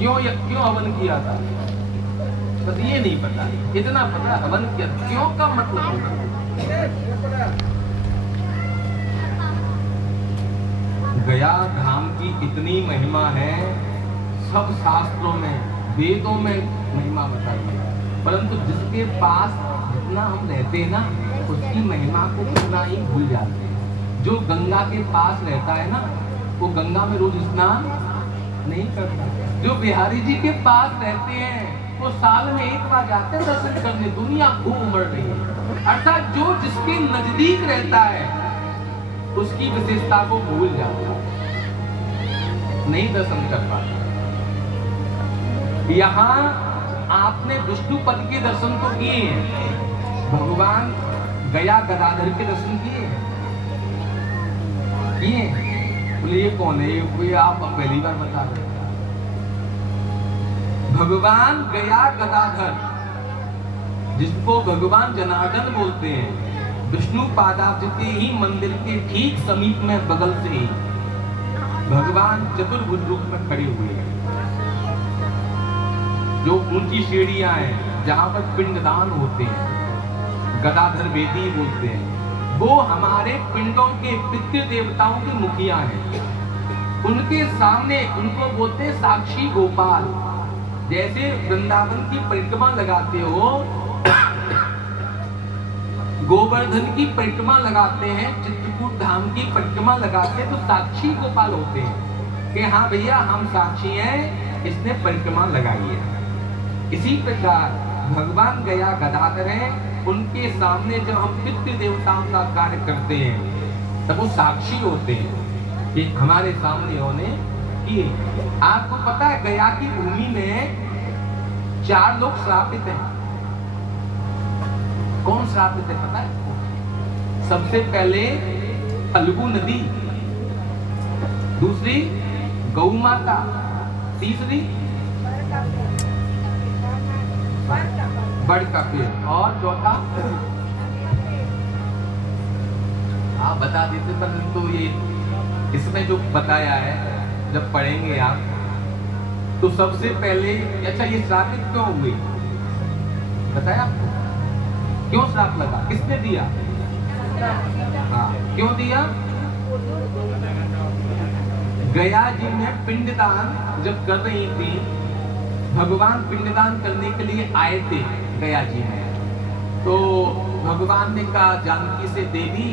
क्यों हवन किया था, बस ये नहीं पता। इतना पता हवन किया क्यों का मतलब होगा। गया धाम की इतनी महिमा है, सब शास्त्रों में वेदों में महिमा बताई है, परंतु जिसके पास जितना हम रहते हैं ना, उसकी महिमा को कितना ही भूल जाते हैं। जो गंगा के पास रहता है ना, वो गंगा में रोज स्नान नहीं करता। जो बिहारी जी के पास रहते हैं वो साल में एक बार जाते हैं दर्शन करने। दुनिया खूब उमड़ रही है, अर्थात जो जिसके नजदीक रहता है उसकी विशेषता को भूल जाता है, नहीं दर्शन कर पाता। यहाँ आपने विष्णु पद के दर्शन तो किए हैं, भगवान गया गदाधर के दर्शन किए बोले ये कौन है, ये आप पहली बार बता रहे। भगवान गया गदाधर, जिसको भगवान जनार्दन बोलते हैं, विष्णु पादाब्ज के ही मंदिर के ठीक समीप में बगल से ही भगवान चतुर्भुज रूप में खड़े हुए हैं। जो ऊंची सीढ़ियां हैं जहां पर पिंडदान होते हैं, गदाधर वेदी बोलते हैं, वो हमारे पिंडों के पितृ देवताओं के मुखिया हैं। उनके सामने उनको बोलते हैं साक्षी गोपाल। जैसे वृंदावन की परिक्रमा लगाते हो, गोवर्धन की परिक्रमा लगाते हैं, चित्रकूट धाम की परिक्रमा लगाते हैं, तो साक्षी गोपाल होते हैं कि हाँ भैया हम साक्षी हैं, इसने परिक्रमा लगाई है। इसी प्रकार भगवान गया गदाधर हैं, उनके सामने जब हम पितृ देवताओं का कार्य करते हैं तब वो साक्षी होते हैं कि हमारे सामने होने किए। आपको पता है गया की भूमि में 4 लोग श्रापित हैं। कौन श्रापित है पता है? सबसे पहले फल्गु नदी, दूसरी गौ माता, तीसरी बड़ का पेड़, और चौथा आप बता देते, परंतु ये इसमें जो बताया है जब पढ़ेंगे आप तो सबसे पहले, अच्छा ये श्रापित क्यों हुई बताया आपको? क्यों श्राप लगा, किसने दिया? हाँ, क्यों दिया? गया जी में पिंडदान जब कर रही थी, भगवान पिंडदान करने के लिए आए थे गया जी में, तो भगवान ने कहा जानकी से, देवी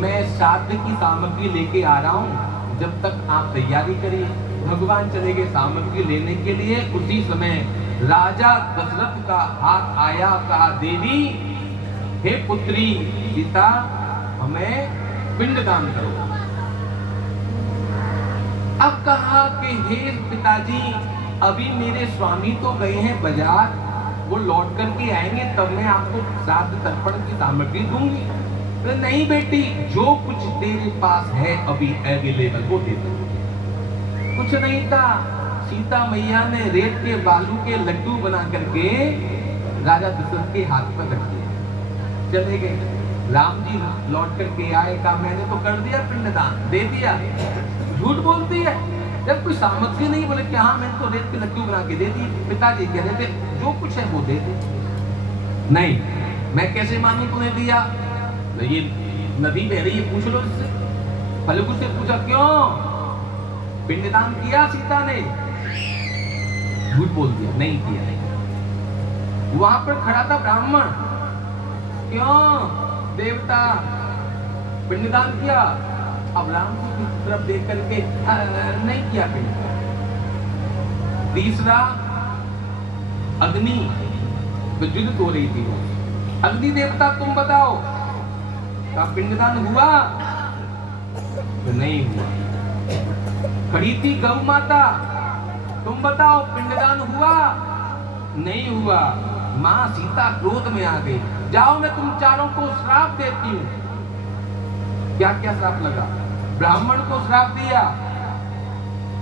मैं श्राद्ध की सामग्री लेके आ रहा हूँ, जब तक आप तैयारी करिए। भगवान चले गए सामग्री लेने के लिए। उसी समय राजा दशरथ का हाथ आया, कहा देवी हे पुत्री सीता हमें पिंडदान करो। अब कहा कि हे पिताजी अभी मेरे स्वामी तो गए हैं बाजार, वो लौट करके आएंगे तब मैं आपको श्राद्ध तर्पण की सामग्री दूंगी। तो नहीं बेटी, जो कुछ तेरे पास है अभी अवेलेबल वो दे दो। कुछ नहीं था, सीता मैया ने रेत के बालू के लड्डू बना करके राजा दशरथ के हाथ पर रख दिया, चले गए। राम जी लौट करके आए, कहा मैंने तो कर दिया पिंडदान, दे दिया। झूठ बोलती है, जब कोई सामग्री नहीं, बोले कि हाँ मैंने तो रेत के लड्डू बना के दे दी। पिताजी कह रहे थे जो कुछ है वो दे दे। नहीं, मैं कैसे मानूं तूने दिया? ये नदी बह रही है, पूछ लो इससे। फल्गु से पूछा क्यों पिंडदान किया सीता ने? झूठ बोल दिया, नहीं किया। वहां पर खड़ा था ब्राह्मण, क्यों देवता पिंडदान किया? अब राम की तरफ देख करके नहीं किया पिंडदान। तीसरा अग्नि, तो युद्ध हो रही थी वो, अग्नि देवता तुम बताओ का पिंडदान हुआ? तो नहीं हुआ। खड़ी थी गौ माता, तुम बताओ पिंडदान हुआ? नहीं हुआ। मां सीता क्रोध में आ गई, जाओ मैं तुम चारों को श्राप देती हूं। क्या क्या श्राप लगा? ब्राह्मण को श्राप दिया,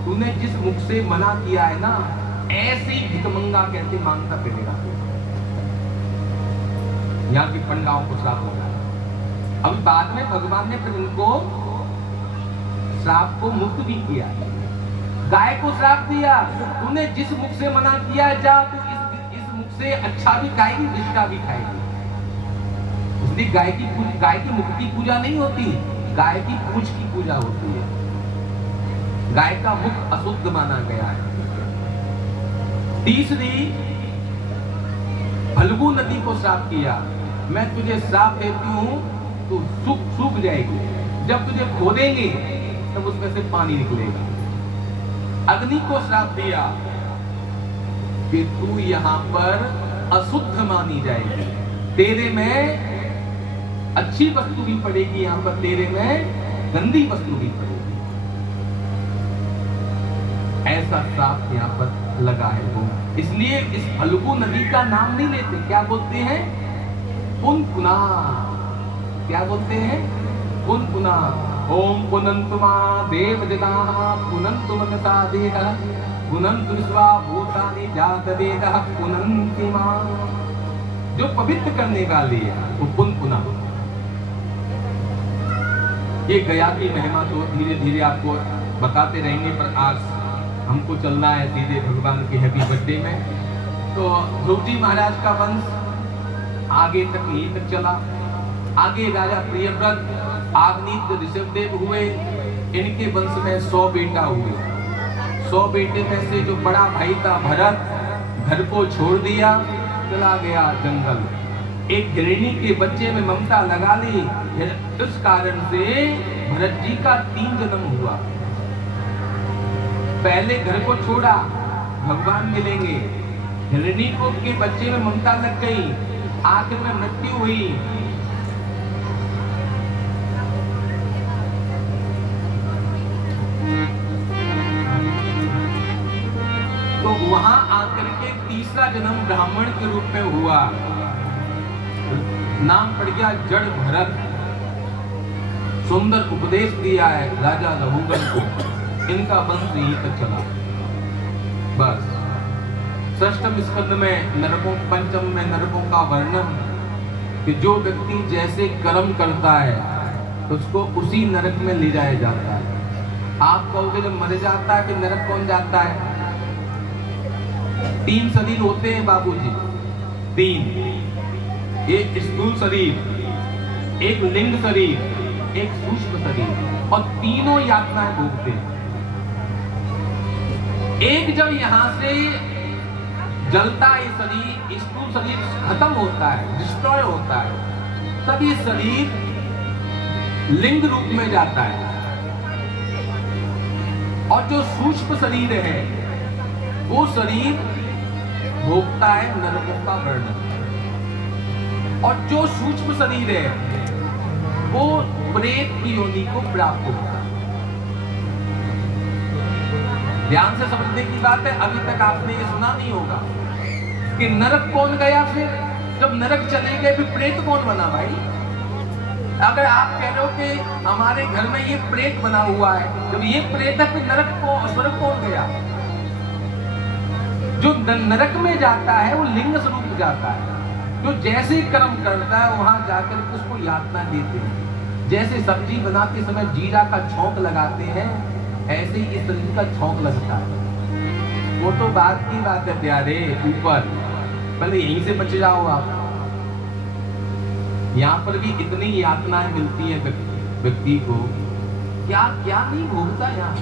तूने जिस मुख से मना किया है ना, ऐसे ही भिकमंगा कहते मांगता फिरेगा। यहाँ की पंडाओं को श्राप लगा। अभी बाद में भगवान ने फिर उनको श्राप को मुक्त भी किया। गाय को श्राप दिया, तूने जिस मुख से मना किया जा, तू इस मुख से अच्छा भी खाएगी, विष्टा भी खाएगी। इसलिए गाय की मुख की पूजा नहीं होती, गाय की पूंछ की पूजा होती है। गाय का मुख अशुद्ध माना गया है। तीसरी, फल्गु नदी को श्राप किया, मैं तुझे श्राप देती हूं, तू सूख जाएगी, जब तुझे खोदेंगे तब उसमें से पानी निकलेगा। अग्नि को श्राप दिया कि तू यहां पर अशुद्ध मानी जाएगी, तेरे में अच्छी वस्तु भी पड़ेगी, यहां पर तेरे में गंदी वस्तु भी पड़ेगी। ऐसा श्राप यहां पर लगा है वो। इसलिए इस फल्गु नदी का नाम नहीं लेते, क्या बोलते हैं? पुनपुना। क्या बोलते हैं? पुनपुना। ओम पुनन्तु मा देवजनाः पुनन्तु मनसा देहः पुनन्तु विश्वा भूतानि जातवेदः पुनन्ति मां। जो पवित्र करने वाली है वो पुनपुना। ये गया की महिमा तो धीरे धीरे आपको बताते रहेंगे, पर आज हमको चलना है सीधे भगवान के हैप्पी बर्थडे में। तो ध्रुव जी महाराज का वंश आगे तक यहीं तक चला। आगे राजा प्रियव्रत, आग्नेय ऋषभदेव हुए, इनके वंश में 100 बेटा हुए। 100 बेटे में से जो बड़ा भाई था भरत, घर को छोड़ दिया, चला गया जंगल। एक हिरणी के बच्चे में ममता लगा ली, इस कारण से भरत जी का 3 जन्म हुआ। पहले घर को छोड़ा, भगवान मिलेंगे, हिरणी को के बच्चे में ममता लग गई, आखिर में मृत्यु हुई। तो वहां आकर के तीसरा जन्म ब्राह्मण के रूप में हुआ, नाम पड़ गया जड़ भरत। सुंदर उपदेश दिया है राजा रघुगण को, इनका वंश यहीं तक चला। बस षष्ठम स्कंद में नरकों, पंचम में नरकों का वर्णन कि जो व्यक्ति जैसे कर्म करता है उसको उसी नरक में ले जाया जाता है। आप कहोगे जब मर जाता है कि नरक कौन जाता है? 3 शरीर होते हैं बाबूजी, 3। एक स्थूल शरीर, एक लिंग शरीर, एक सूक्ष्म शरीर, और तीनों यातनाएं भोगते हैं। एक जब यहां से जलता है शरीर, स्थूल शरीर खत्म होता है, डिस्ट्रॉय होता है, तब ये शरीर लिंग रूप में जाता है। और जो सूक्ष्म शरीर है वो शरीर भोगता है नरकों का वर्णन। और जो सूक्ष्म शरीर है वो प्रेत की योनि को प्राप्त होता है। ध्यान से समझने की बात है, अभी तक आपने ये सुना नहीं होगा कि नरक कौन गया। फिर जब नरक चले गए फिर प्रेत कौन बना भाई? अगर आप कह रहे हो कि हमारे घर में ये प्रेत बना हुआ है, जब ये प्रेत है फिर नरक को स्वर्ग कौन गया? जो नरक में जाता है वो लिंग स्वरूप जाता है। जो जैसे कर्म करता है वहां जाकर उसको यातना देते हैं। जैसे सब्जी बनाते समय जीरा का छौंक लगाते हैं, ऐसे ही इस शरीर का छौंक लगता है। वो तो बात की बात है प्यारे, ऊपर पहले यहीं से बच जाओ आप। यहाँ पर भी इतनी यातनाएं मिलती है व्यक्ति को, क्या क्या नहीं भोगता, यहाँ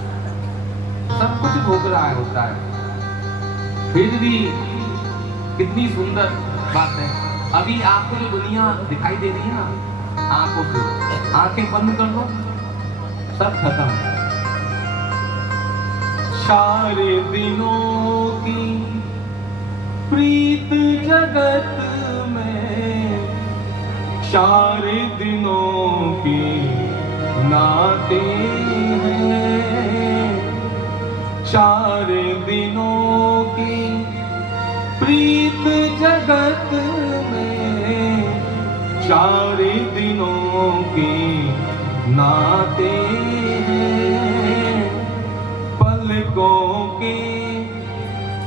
सब कुछ भोग रहा होता है। फिर भी कितनी सुंदर बात है। अभी आपको जो दुनिया दिखाई दे रही है ना, आंखों से, आंखें बंद कर लो, सब खत्म। सारे दिनों की प्रीत जगत में, सारे दिनों की नाते हैं, सारे दिनों की प्रीत जगत में, सारे दिनों के नाते हैं, पलकों के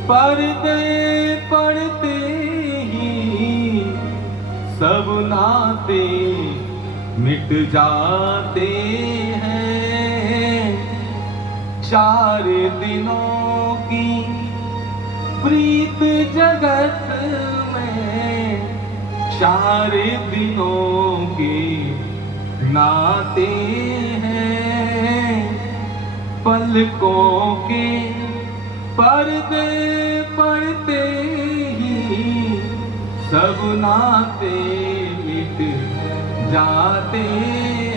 पर्दे पड़ते ही सब नाते मिट जाते हैं, 4 दिनों की प्रीत जगत में, 4 दिनों के नाते हैं। पलकों के पर्दे पड़ते ही सब नाते मिट जाते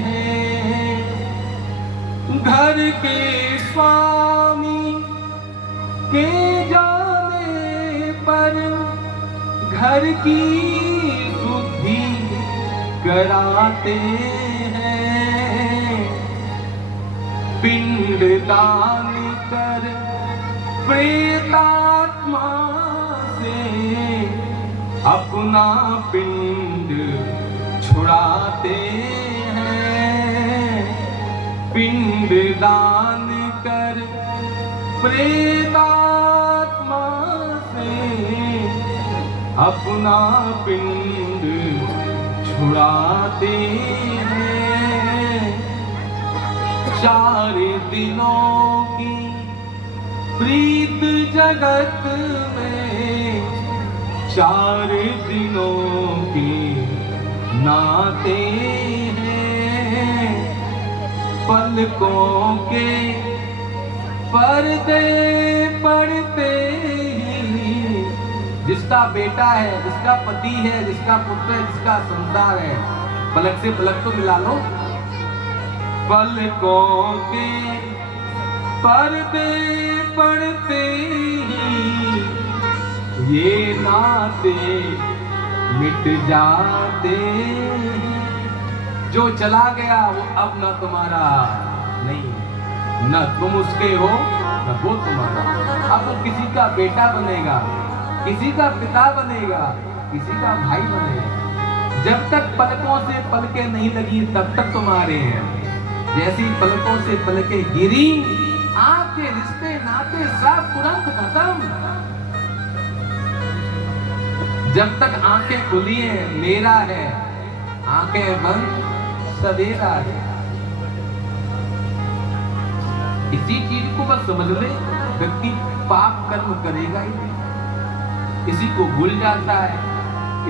हैं। घर के स्वामी के जाने पर घर की शुद्धि कराते हैं। पिंड दान कर प्रेतात्मा से अपना पिंड छुड़ाते हैं। पिंड दान कर प्रेतात्मा से अपना पिंड छुड़ाते हैं। 4 दिनों की प्रीत जगत में, 4 दिनों के नाते हैं। पलकों के पर्दे पड़ते ही, जिसका बेटा है, जिसका पति है, जिसका पुत्र है, जिसका संसार है, पलक से पलक तो मिला लो। पलकों के पर्दे पड़ते ही ये नाते मिट जाते हैं। जो चला गया वो अब न तुम्हारा नहीं, न तुम उसके हो न वो तुम्हारा। अब वो किसी का बेटा बनेगा, किसी का पिता बनेगा, किसी का भाई बनेगा। जब तक पलकों से पलकें नहीं लगी तब तक तुम्हारे हैं। जैसी पलकों से पलकें गिरी, आपके रिश्ते नाते सब तुरंत खत्म। जब तक आंखें खुली हैं मेरा है, आंखें बंद सवेरा है। इसी चीज को बस समझ ले, व्यक्ति पाप कर्म करेगा ही नहीं, इसी को भूल जाता है,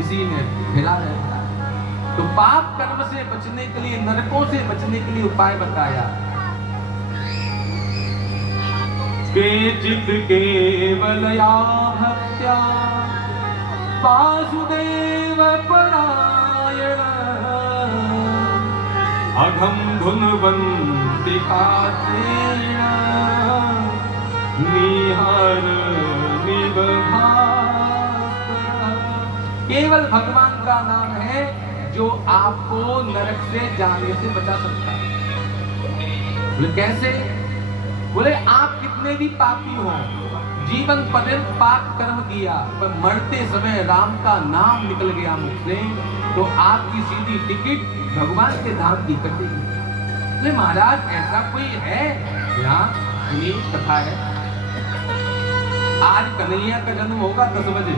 इसी में फैला रहता है। तो पाप कर्म से बचने के लिए, नरकों से बचने के लिए उपाय बताया। केचित् केवलया भक्त्या वासुदेव परायण, अघं धुन्वन्ति काचेन निहर निबभास्कर। केवल भगवान का नाम है जो आपको नरक से जाने से बचा सकता है। बोले कैसे? बोले आप कितने भी पापी हो, जीवन पर्यंत पाप कर्म किया, पर मरते समय राम का नाम निकल गया मुख से, तो आपकी सीधी टिकट भगवान के धाम की कटेगी। बोले महाराज ऐसा कोई है? यहाँ सुनिए कथा है। आज कन्हैया का जन्म होगा 10 बजे,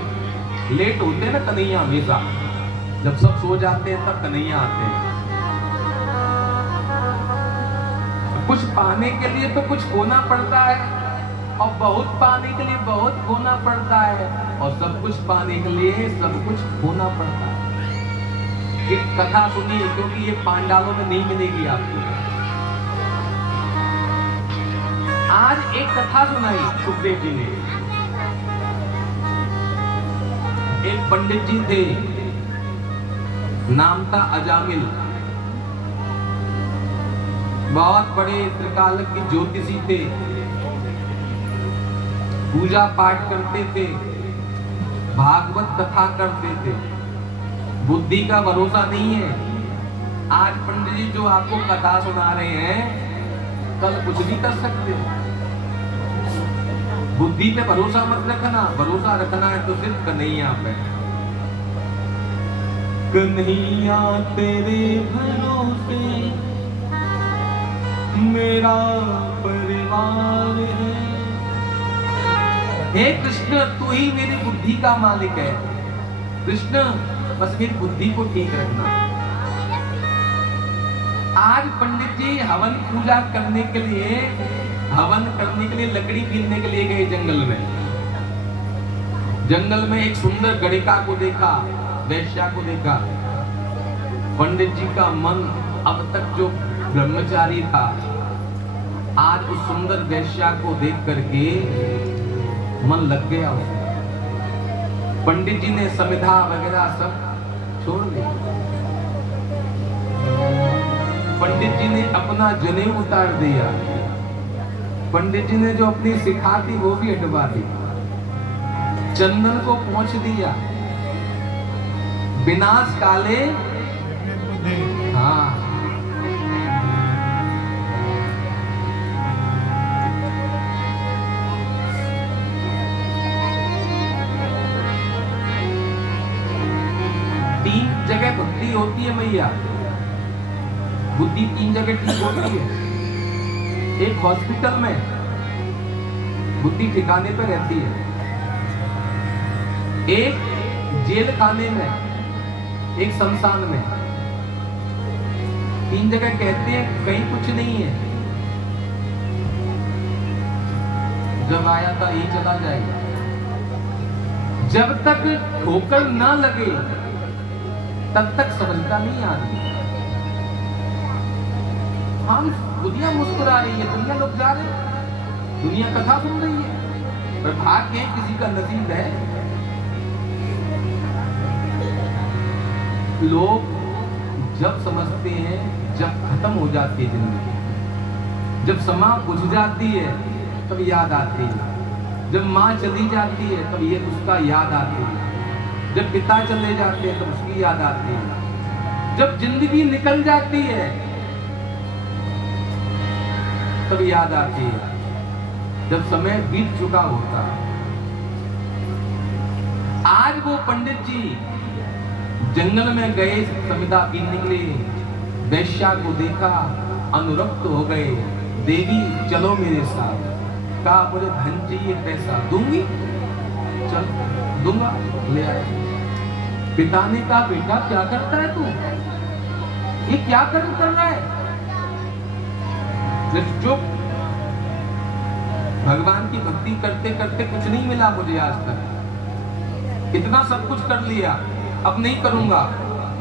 लेट होते ना कन्हैया हमेशा, जब सब सो जाते हैं तब कन्हैया आते हैं। कुछ पाने के लिए तो कुछ खोना पड़ता है, और बहुत पाने के लिए बहुत खोना पड़ता है, और सब कुछ पाने के लिए सब कुछ खोना पड़ता है। एक कथा सुनिए, क्योंकि ये पांडालों में नहीं मिलेगी आपको। आज एक कथा सुनाई सुखदेव जी ने। एक पंडित जी थे, नाम था अजामिल, बहुत बड़े त्रिकाल के ज्योतिषी थे, पूजा पाठ करते थे, भागवत कथा करते थे। बुद्धि का भरोसा नहीं है। आज पंडित जी जो आपको कथा सुना रहे हैं, कल कुछ भी कर सकते हो। बुद्धि पे भरोसा मत रखना, भरोसा रखना है तो सिर्फ कन्हैया पे। कन्हैया तेरे भरोसे मेरा परिवार है। हे कृष्ण, तू ही मेरी बुद्धि का मालिक है। कृष्ण, बस मेरी बुद्धि को ठीक रखना। आज पंडित जी हवन पूजा करने के लिए हवन करने के लिए लकड़ी बीनने के लिए गए जंगल में। जंगल में एक सुंदर गणिका को देखा, वैश्या को देखा। पंडित जी का मन अब तक जो ब्रह्मचारी था, आज उस सुंदर वैश्या को देख करके मन लग गया उसका। पंडित जी ने समिधा वगैरह सब छोड़ दिया। पंडित जी ने अपना जनेऊ उतार दिया। पंडित जी ने जो अपनी शिखा थी वो भी हटवा दी, चंदन को पोंछ दिया। विनाश काले, हाँ, तीन जगह भक्ति होती है मैया, बुद्धि तीन जगह ठीक होती है। एक हॉस्पिटल में बुद्धि ठिकाने पे रहती है, एक जेल खाने में, एक शमशान में। तीन जगह कहते हैं कहीं कुछ नहीं है, जब आया था ये चला जाएगा। जब तक ठोकर ना लगे तब तक समझता नहीं आदमी। हम दुनिया मुस्कुरा रही है, दुनिया लोग जा रहे हैं, दुनिया कथा सुन रही है, पर भाग्य किसी का नसीब है। लोग जब समझते हैं, जब खत्म हो जाती है जिंदगी, जब समा बुझ जाती है तब याद आती है, जब माँ चली जाती है तब ये उसका याद आती है, जब पिता चले जाते हैं तब उसकी याद आती है, जब जिंदगी निकल जाती है तब याद आती है, जब समय बीत चुका होता है। आज वो पंडित जी जंगल में गए समिधा बीनने के लिए, वैश्या को देखा, अनुरक्त हो गए। देवी चलो मेरे साथ। कहा मुझे धन चाहिए, पैसा दूंगी, चल दूंगा, ले आए। पिता ने कहा बेटा क्या करता है तू, ये क्या कर्म कर रहा है? चुप। भगवान की भक्ति करते करते कुछ नहीं मिला मुझे आज तक, इतना सब कुछ कर लिया, अब नहीं करूंगा।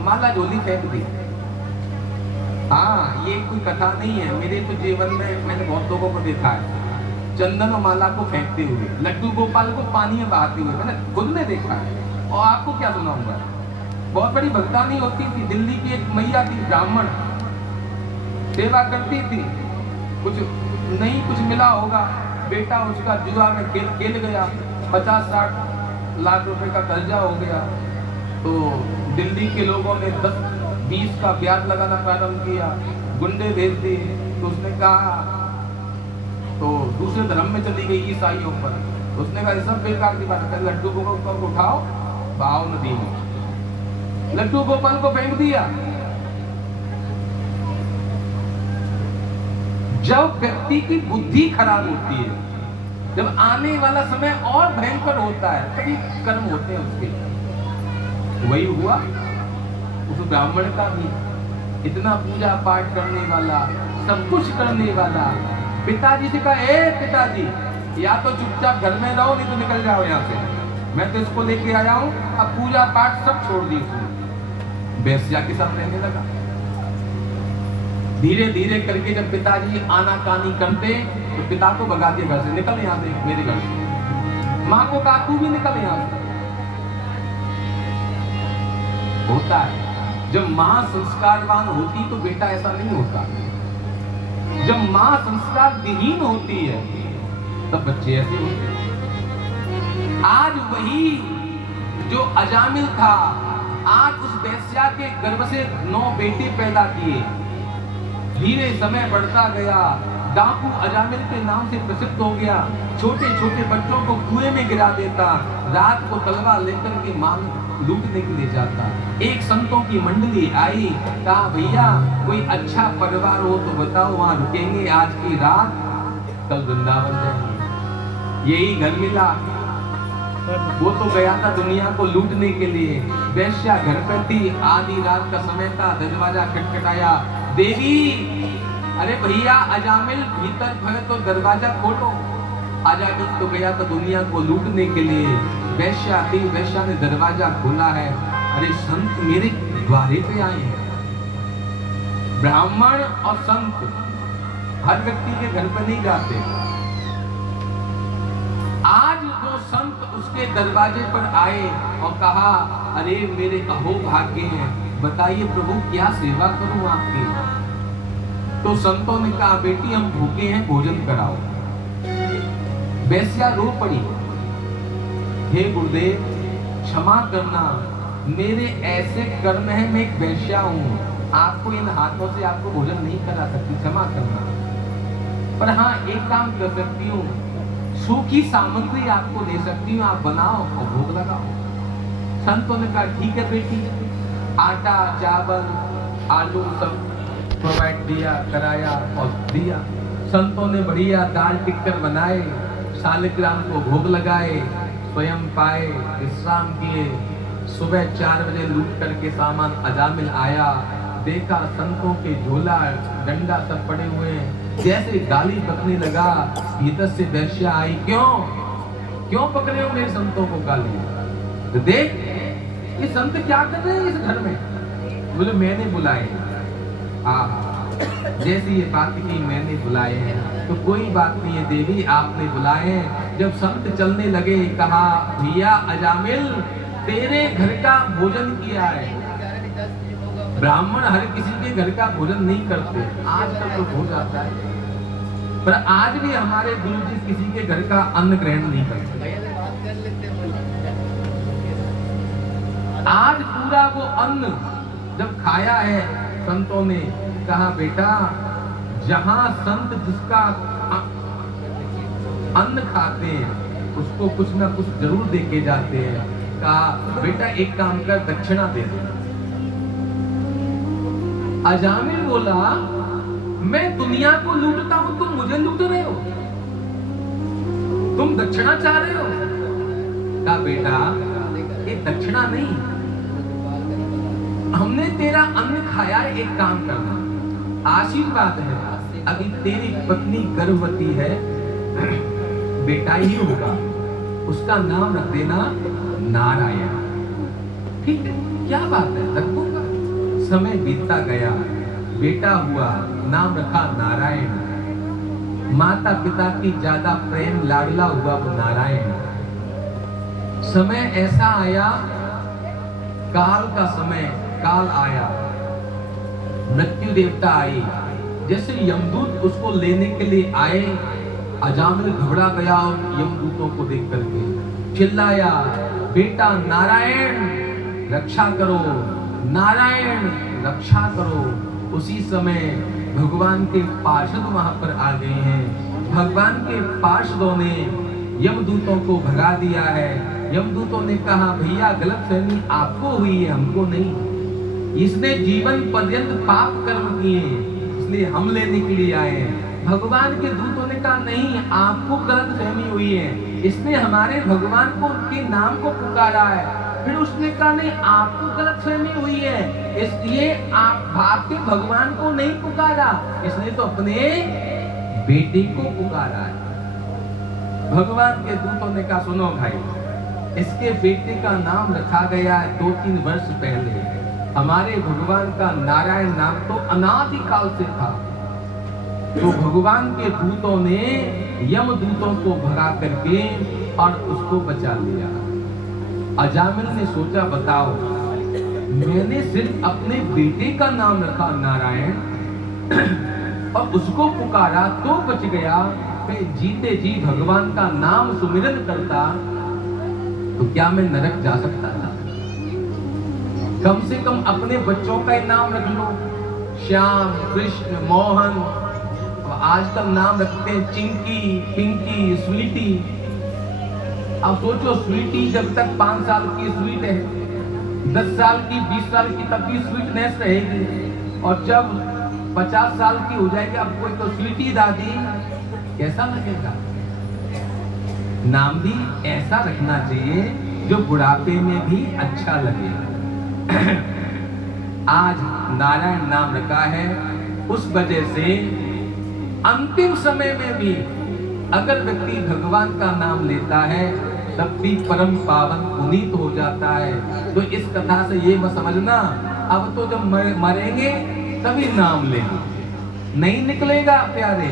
माला झोली फेंक दी। हाँ, ये कोई कथा नहीं है, मेरे तो जीवन में मैंने बहुत लोगों को देखा है चंदन और माला को फेंकते हुए, लड्डू गोपाल को पानी में बहाते हुए, मैंने खुद ने देखा है। और आपको क्या सुनाऊंगा। बहुत बड़ी भक्तानी होती थी, दिल्ली की एक मैया थी, ब्राह्मण, सेवा करती थी, कुछ नहीं कुछ मिला होगा, बेटा उसका जुआ में खेल गया, 50-60 लाख रुपए का कर्जा हो गया। तो दिल्ली के लोगों ने 10-20 का ब्याज लगाना प्रारंभ किया, गुंडे भेज दिए। तो उसने कहा, तो दूसरे धर्म में चली गई ईसाइयों पर। तो उसने कहा सब बेकार की बात है, लड्डू गोपाल को उठाओ, बहाओ नदी में। लड्डू गोपाल को फेंक दिया। जब व्यक्ति की बुद्धि खराब होती है, जब आने वाला समय और भयंकर होता है, तभी कर्म होते हैं उसके। वही हुआ उस ब्राह्मण का भी, इतना पूजा पाठ करने वाला, सब कुछ करने वाला। पिताजी से कहा, ए पिताजी, या तो चुपचाप घर में रहो, नहीं तो निकल जाओ यहाँ से, मैं तो इसको लेके आया हूँ। अब पूजा पाठ सब छोड़ दी उसने, बेस्या के साथ रहने लगा। धीरे धीरे करके जब पिताजी आनाकानी करते तो पिता को भगा दिया घर से, निकल यहाँ से, मेरे घर से। माँ को कहा तू भी निकल यहाँ से। होता है जब माँ संस्कारवान होती तो बेटा ऐसा नहीं होता, जब माँ संस्कार विहीन होती है तब बच्चे ऐसे होते हैं। आज वही जो अजामिल था, आज उस वैश्या के गर्भ से 9 बेटे पैदा किए। धीरे समय बढ़ता गया, डाकू अजामिल के नाम से प्रसिद्ध हो गया। छोटे छोटे बच्चों को कुएं में गिरा देता, रात को तलवार लेकर के माल लूटने के लिए जाता। एक संतों की मंडली आई, कहा भैया कोई अच्छा परिवार हो तो बताओ, वहां रुकेंगे आज की रात, कल वृंदावन जाएंगे। यही घर मिला। वो तो गया था दुनिया को लूटने के लिए, वैश्या घर पर थी। आधी रात का समय था, दरवाजा खटखटाया, देवी अरे भैया अजामिल भीतर है तो दरवाजा खोलो। अजामिल तो गया तो दुनिया को लूटने के लिए, वैश्या थी, वैश्या ने दरवाजा खोला है। अरे संत मेरे द्वारे पे आए हैं। ब्राह्मण और संत हर व्यक्ति के घर पर नहीं जाते। आज जो संत उसके दरवाजे पर आए और कहा, अरे मेरे अहो भाग्य हैं, बताइए प्रभु क्या सेवा करूं आपकी। तो संतों ने कहा, बेटी हम भूखे हैं, भोजन कराओ। वैश्या रो पड़ी, हे गुरुदेव क्षमा करना, मेरे ऐसे कर्म है, मैं एक वैश्या हूं, आपको इन हाथों से आपको भोजन नहीं करा सकती, क्षमा करना। पर हाँ एक काम कर सकती हूँ, सूखी सामग्री आपको दे सकती हूँ, आप बनाओ और भोग लगाओ। संतों ने कहा ठीक है बेटी। आटा चावल आलू सब प्रोवाइड दिया, कराया और दिया। संतों ने बढ़िया दाल टिक्कर बनाए, शालिग्राम को भोग लगाए, स्वयं पाए, विश्राम किए। सुबह 4 बजे लूट करके सामान अजामिल आया, देखा संतों के झोला डंडा सब पड़े हुए हैं। जैसे गाली बकने लगा, भीतर से वैश्या आई, क्यों पकड़े हो मेरे संतों को गाली? तो देख ये संत क्या कर रहे हैं इस घर में। बोले मैंने बुलाए। जैसे ये बात की मैंने बुलाए हैं, तो कोई बात नहीं है देवी, आपने बुलाए हैं। जब संत चलने लगे, कहा भैया अजामिल तेरे घर का भोजन किया है। ब्राह्मण हर किसी के घर का भोजन नहीं करते, आजकल तो हो जाता है, पर आज भी हमारे गुरु जी किसी के घर का अन्न ग्रहण नहीं करते। आज पूरा वो अन्न जब खाया है, संतों ने कहा बेटा जहां संत जिसका अन्न खाते हैं उसको कुछ ना कुछ जरूर दे के जाते हैं। कहा बेटा एक काम कर, दक्षिणा दे दे। अजामिल बोला मैं दुनिया को लूटता हूं, तुम मुझे लूट रहे हो, तुम दक्षिणा चाह रहे हो। कहा बेटा ये दक्षिणा नहीं, हमने तेरा अन्न खाया, एक काम करना, आशीर्वाद है, अभी तेरी पत्नी गर्भवती है, बेटा ही होगा, उसका नाम रख देना नारायण। ठीक है क्या बात है, रख दूंगा। समय बीतता गया, बेटा हुआ, नाम रखा नारायण। माता पिता की ज्यादा प्रेम लाडला हुआ वो नारायण। समय ऐसा आया, काल का समय, काल आया, मृत्यु देवता आई। जैसे यमदूत उसको लेने के लिए आए, अजामिल घबरा गया और यमदूतों को देख करके चिल्लाया, बेटा नारायण रक्षा करो, नारायण रक्षा करो। उसी समय भगवान के पार्षद वहां पर आ गए हैं। भगवान के पार्षदों ने यमदूतों को भगा दिया है। यमदूतों ने कहा भैया गलतफहमी आपको हुई है, हमको नहीं। इसने जीवन पर्यंत पाप कर्म किए, इसलिए हम लेने के लिए आए हैं। भगवान के दूतों ने कहा नहीं, आपको गलतफहमी हुई है, इसने हमारे भगवान को, उनके नाम को पुकारा है। फिर उसने कहा नहीं, आपको गलतफहमी हुई है, इसलिए आप आपके भगवान को नहीं पुकारा, इसने तो अपने बेटे को पुकारा है। भगवान के दूतों ने कहा सुनो भाई, इसके बेटे का नाम रखा गया है 2-3 वर्ष पहले। हमारे भगवान का नारायण नाम तो अनादि काल से था। तो भगवान के दूतों ने यमदूतों को भगा करके और उसको बचा लिया। अजामिल ने सोचा बताओ, मैंने सिर्फ अपने बेटे का नाम रखा नारायण और उसको पुकारा तो बच गया। मैं जीते जी भगवान का नाम सुमिरन करता तो क्या मैं नरक जा सकता था? कम से कम अपने बच्चों का ही नाम रख लो, श्याम, कृष्ण, मोहन। आजकल नाम रखते हैं चिंकी, पिंकी, स्वीटी। अब सोचो स्वीटी जब तक 5 साल की स्वीट है, 10 साल की, 20 साल की, तब भी स्वीटनेस रहेगी, और जब 50 साल की हो जाएगी अब कोई तो स्वीटी दादी, कैसा लगेगा? नाम भी ऐसा रखना चाहिए जो बुढ़ापे में भी अच्छा लगे। आज नारायण नाम रखा है, उस वजह से अंतिम समय में भी अगर व्यक्ति भगवान का नाम लेता है तब भी परम पावन पुनीत हो जाता है। तो इस कथा से ये मत समझना अब तो जब मरेंगे तभी नाम लेंगे, नहीं निकलेगा प्यारे।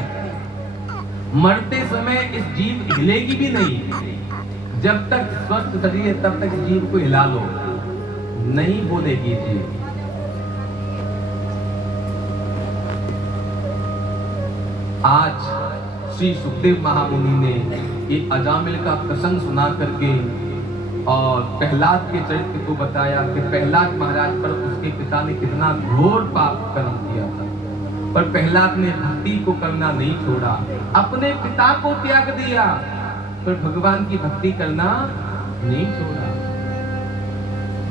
मरते समय इस जीव हिलेगी भी नहीं। जब तक स्वस्थ शरीर है तब तक जीव को हिला लो, नहीं बोलेगी जीव। आज श्री सुखदेव महामुनि ने ये अजामिल का प्रसंग सुना करके और प्रहलाद के चरित्र को बताया कि प्रहलाद महाराज पर उसके पिता ने कितना घोर पाप कर्म किया था, पर प्रहलाद ने भक्ति को करना नहीं छोड़ा, अपने पिता को त्याग दिया, पर भगवान की भक्ति करना नहीं छोड़ा।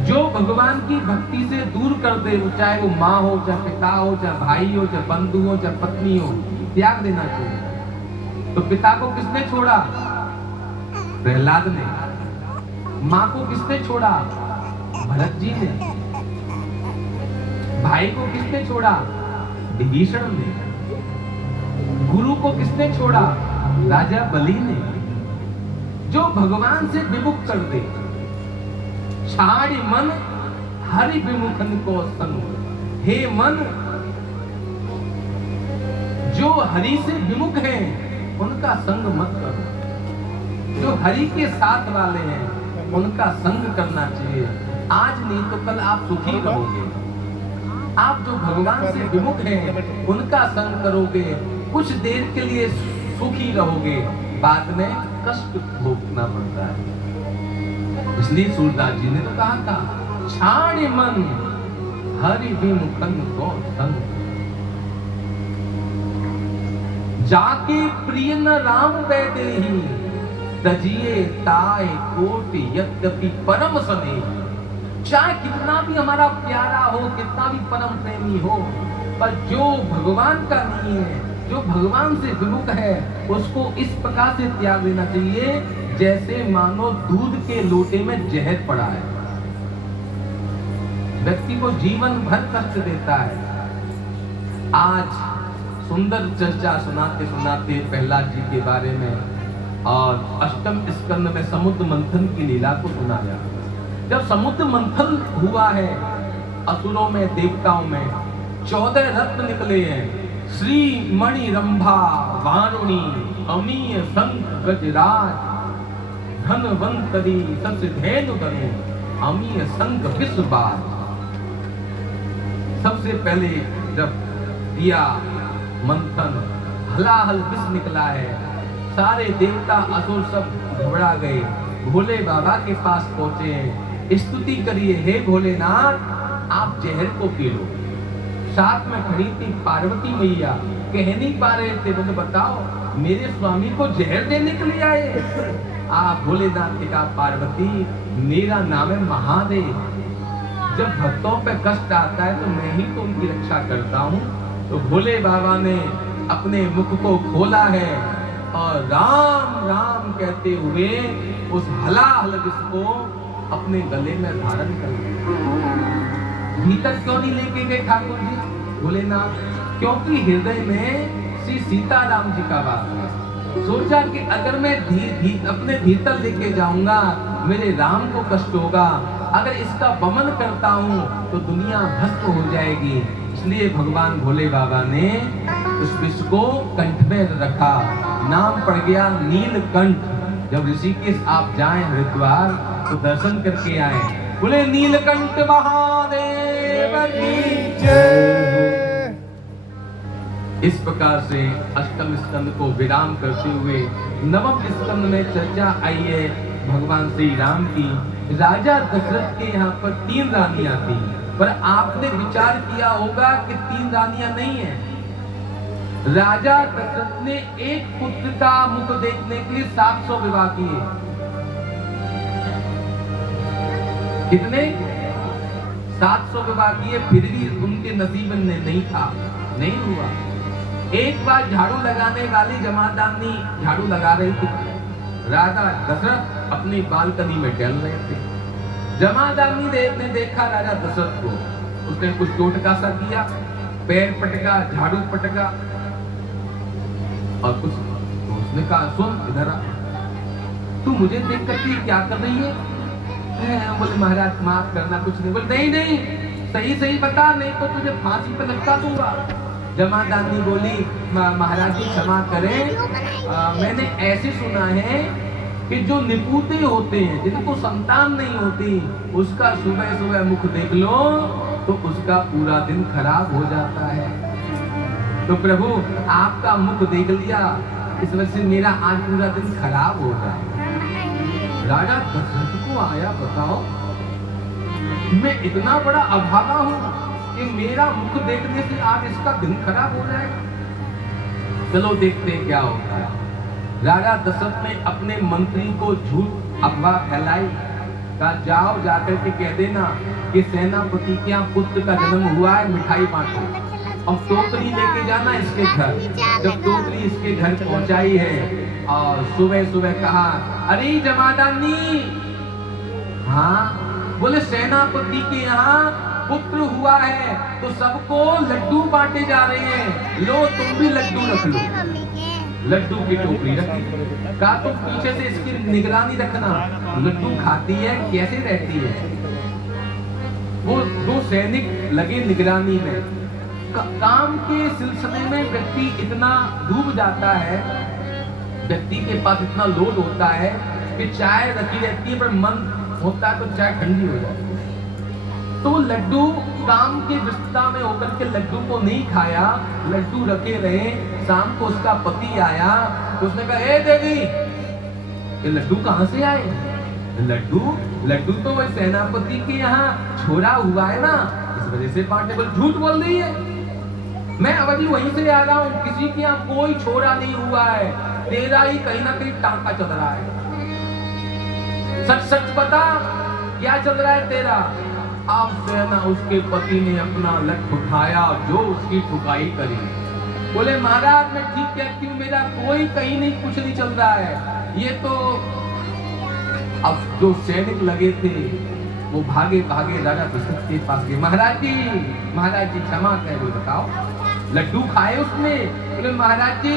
जो भगवान की भक्ति से दूर कर दे, चाहे वो माँ हो, चाहे पिता हो, चाहे भाई हो, चाहे बंधु हो, चाहे पत्नी हो, त्याग देना चाहिए। तो पिता को किसने छोड़ा? प्रहलाद ने। माँ को किसने छोड़ा? भरत जी ने। भाई को किसने छोड़ा? विभीषण ने। गुरु को किसने छोड़ा? राजा बलि ने। जो भगवान से विमुख कर दे, छाड़ी मन हरि विमुखन को संग। हे मन, जो हरि से विमुख हैं उनका संग मत करो, जो हरि के साथ वाले हैं उनका संग करना चाहिए। आज नहीं तो कल आप सुखी रहोगे। आप जो भगवान से विमुख हैं उनका संग करोगे, कुछ देर के लिए सुखी रहोगे, बाद में कष्ट भोगना पड़ता है। इसलिए सूरदास जी ने तो कहा था, छाड़ मन हरि विमुखन को संग। जाके प्रिय न राम वैदेही, तजिए ताए कोटि यद्यपि परम सने। चाहे कितना भी हमारा प्यारा हो, कितना भी परम प्रेमी हो, पर जो भगवान का नहीं है, जो भगवान से विमुख है, उसको इस प्रकार से त्याग देना चाहिए जैसे मानो दूध के लोटे में जहर पड़ा है। व्यक्ति को जीवन भर कष्ट देता है। आज सुंदर चर्चा सुनाते सुनाते प्रहलाद जी के बारे में और अष्टम स्कंद में समुद्र मंथन की लीला को सुनाया। जब समुद्र मंथन हुआ है असुरों में, देवताओं में, 14 रत्न निकले हैं। श्री मणि रंभा वारुणी अमीय संत गजराज, धनवंतरी ससधेनु धनु अमीय संग विश्वबाज। सबसे पहले जब दिया मंथन, हलाहल विष निकला है, सारे देवता असुर सब घबरा गए, भोले बाबा के पास पहुंचे। स्तुति करिए, हे भोलेनाथ आप जहर को पी लो। साथ में खड़ी थी पार्वती मैया, कह नहीं पा रहे थे, बोले बताओ मेरे स्वामी को जहर देने के लिए आए। आप भोलेनाथ ने कहा, पार्वती मेरा नाम है महादेव, जब भक्तों पे कष्ट आता है तो मैं ही तो उनकी रक्षा करता हूँ। तो भोले बाबा ने अपने मुख को खोला है और राम राम कहते हुए उस हलाहल विष को अपने गले में धारण कर लिया। भीतर क्यों नहीं लेके गए ठाकुर जी भोलेनाथ? क्योंकि हृदय में श्री सीताराम जी का वास है। सोचा कि अगर मैं अपने भीतर लेके जाऊंगा मेरे राम को कष्ट होगा, अगर इसका वमन करता हूँ तो दुनिया भस्म हो जाएगी। इसलिए भगवान भोले बाबा ने उस विष को कंठ में रखा, नाम पड़ गया नीलकंठ। जब ऋषिकेश आप जाएं हरिद्वार तो दर्शन करके आए, बोले नीलकंठ महादेव की जय। इस प्रकार से अष्टम स्कंद को विराम करते हुए नवम स्कंद में चर्चा आई है भगवान श्री राम की। राजा दशरथ के यहाँ पर 3 रानियां थी, पर आपने विचार किया होगा कि 3 रानियां नहीं है। राजा दशरथ ने एक पुत्र का मुख देखने के लिए 700 विवाह किए। कितने? 700 विवाह किए, फिर भी उनके नसीब में नहीं था, नहीं हुआ। एक बार झाड़ू लगाने वाली जमादारनी झाड़ू लगा रही थी, राजा दशरथ अपनी बालकनी में टहल रहे थे। जमादारनी ने देखा राजा दशरथ को, उसने कुछ टोटका सा किया, पैर पटका, झाड़ू पटका। और कुछ तो उसने कहा सुन इधर आ, तू मुझे देख करके क्या कर रही है? बोले महाराज माफ करना, कुछ नहीं। बोले नहीं नहीं, सही सही बता, नहीं तो तुझे फांसी पे लटका दूंगा। जमादारनी बोली महाराज जी क्षमा करें, मैंने ऐसे सुना है कि जो निपुते होते हैं, जिनको संतान नहीं होती, उसका सुबह सुबह मुख देख लो तो उसका पूरा दिन खराब हो जाता है। तो प्रभु आपका मुख देख लिया, इस वजह से मेरा आज पूरा दिन खराब हो जाए। राजा दशरथ को आया, बताओ मैं इतना बड़ा अभागा हूं कि मेरा मुख देखने से आज इसका दिन खराब हो जाएगा। चलो देखते हैं क्या होता है। राजा दशरथ ने अपने मंत्री को झूठ अफवाह फैलाई, कहा जाओ जाकर के कह देना कि सेनापति के यहाँ पुत्र का जन्म हुआ है, मिठाई बांटो। अब टोकरी लेके जाना इसके घर। जब टोकरी इसके घर पहुंचाई है और सुबह सुबह कहा, अरे जमादारनी, हाँ बोले सेनापति के यहाँ पुत्र हुआ है तो सबको लड्डू बांटे जा रहे हैं, लो तुम भी लड्डू रख लो। लड्डू की टोकरी रखी, कहा तुम पीछे से इसकी निगरानी रखना, लड्डू खाती है कैसे रहती है। वो दो सैनिक लगे निगरानी में। काम के सिलसिले में व्यक्ति इतना डूब जाता है, व्यक्ति के पास इतना लोड होता है कि चाय रखी रहती है पर मन होता है तो चाय ठंडी हो जाती है। तो लड्डू काम की व्यस्तता में होकर के लड्डू को नहीं खाया, लड्डू रखे रहे। शाम को उसका पति आया तो उसने कहा, ए देवी, ये लड्डू कहाँ से आए? लड्डू तो वही सेनापति के यहाँ छोड़ा हुआ है ना, इस वजह से बांटे। बोल झूठ बोल रही है, मैं अभी वहीं से आ रहा हूँ, किसी के यहाँ कोई छोड़ा नहीं हुआ है, तेरा ही कहीं ना कहीं टांका चल रहा है। सच सच बता क्या चल रहा है तेरा? अब सेना उसके पति ने अपना लठ उठाया, जो उसकी ठुकाई करी। बोले महाराज मैं ठीक कहती हूँ, मेरा कोई कहीं नहीं, कुछ नहीं चल रहा है। ये तो अब जो सैनिक लगे थे वो भागे भागे राजा दशरथ के पास गए। महाराज जी क्षमा करें, बताओ लड्डू खाए उसने? बोले महाराज जी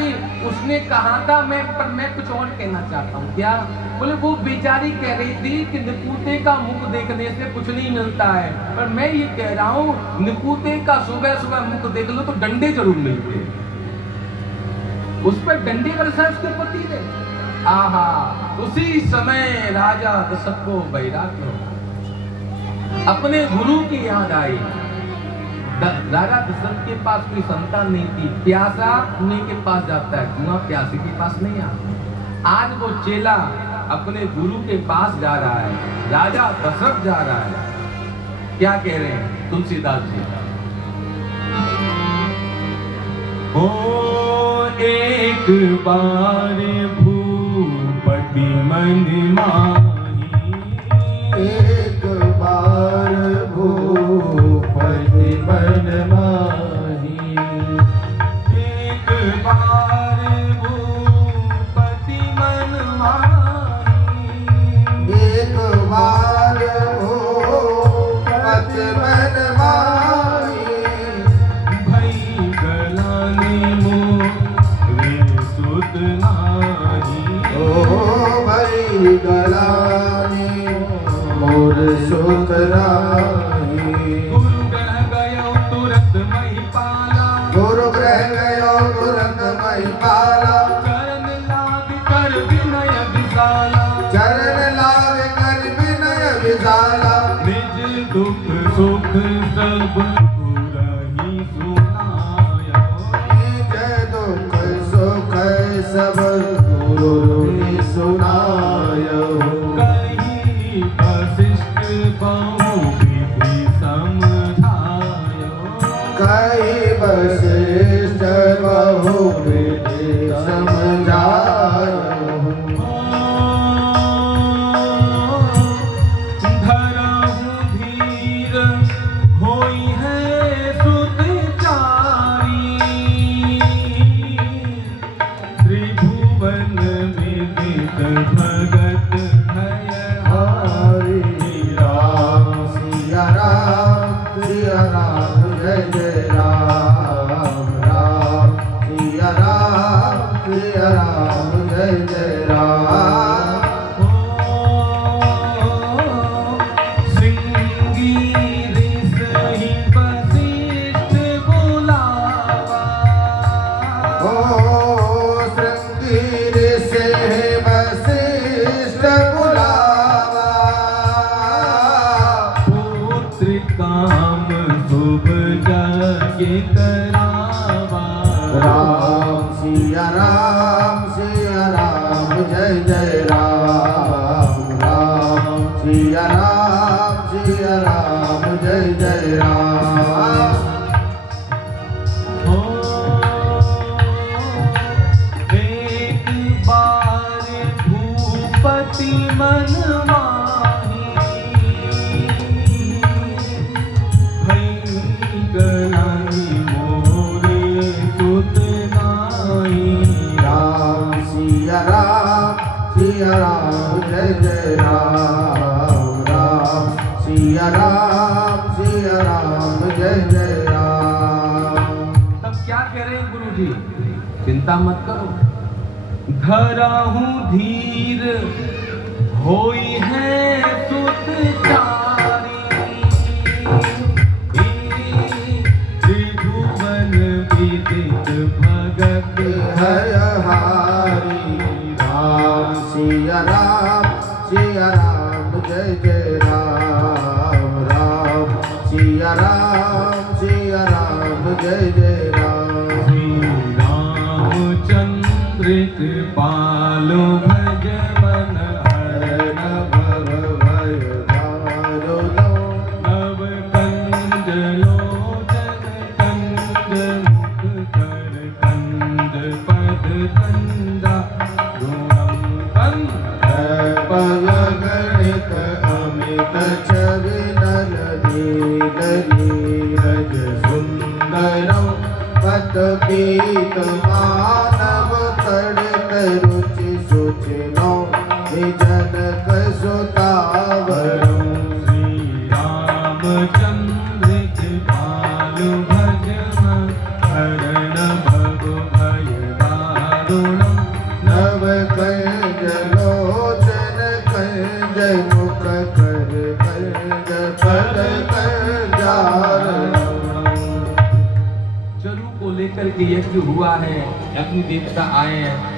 उसने कहा था, मैं कुछ और कहना चाहता हूँ। क्या? बोले वो बेचारी कह रही थी कि निपुते का मुख देखने से कुछ नहीं मिलता है, पर मैं ये कह रहा हूँ निपुते का सुबह सुबह मुख देख लो तो डंडे जरूर मिलते। उस पर डंडे बरसाए उसके पति ने। आहा, उसी समय राजा दशरथ को वैराग्य हो, अपने गुरु की याद आई। राजा दशरथ के पास कोई संतान नहीं थी, प्यासा कुएं के पास जाता है, कुआं प्यासे के पास नहीं आता। आज वो चेला अपने गुरु के पास जा रहा है, राजा दशरथ जा रहा है। क्या कह रहे हैं तुलसीदास जी? ओ एक बार भूपति मन माही, एक बार भूपति मन माही, एक बार भूपति मन माही, एक बार भूपति मन माही, भई गलानी मोरे सुत नाही। ओ भई गलानी मोर सुत नाही। गुरु ग्रह गयो तुरंत महिपाला, गुरु ग्रह गयो तुरंत महिपाला, चरण लाग कर विनय विशाला, चरण लाग कर विनय विशाला, निज दुख सुख सब गुरहि सुनायो। निज दुख सुख सब गुरु ही सुनायो। कहीं वशिष्ठ बहु विप्रलंबा, राम जय जय राम। एक बार भूपति मन माही, भई गलाई मोरे सुत नाई। राम सिया राम जय जय राम। राम सिया राम जय जय राम। तब क्या कह रहे हैं गुरु जी? चिंता मत करो, धराहूं धीर होई है सुत चारी। त्रिभुवन विदित भगत हर हारी। राम सिया राम जय जय राम। राम सिया राम जय जय राम। रामचंद्र कृपालु भज मन हरण भव भय दारुण। नव कंज लोचन कंज मुख कर कंज पद कंजा गुणम कंज पग गणित अमित छवि नर नील नीरज सुंदरम। पत पीत मानव तड़ित रुचि सुचिनो निजन कसुतावरम। श्री रामचंद्र कृपालु भज मन हरण भव भय दारुणम। नव कंज लोचन कंज मुख कर कंज पद कंजारण। चरु को लेकर के यज्ञ हुआ है, अग्नि देवता आए हैं।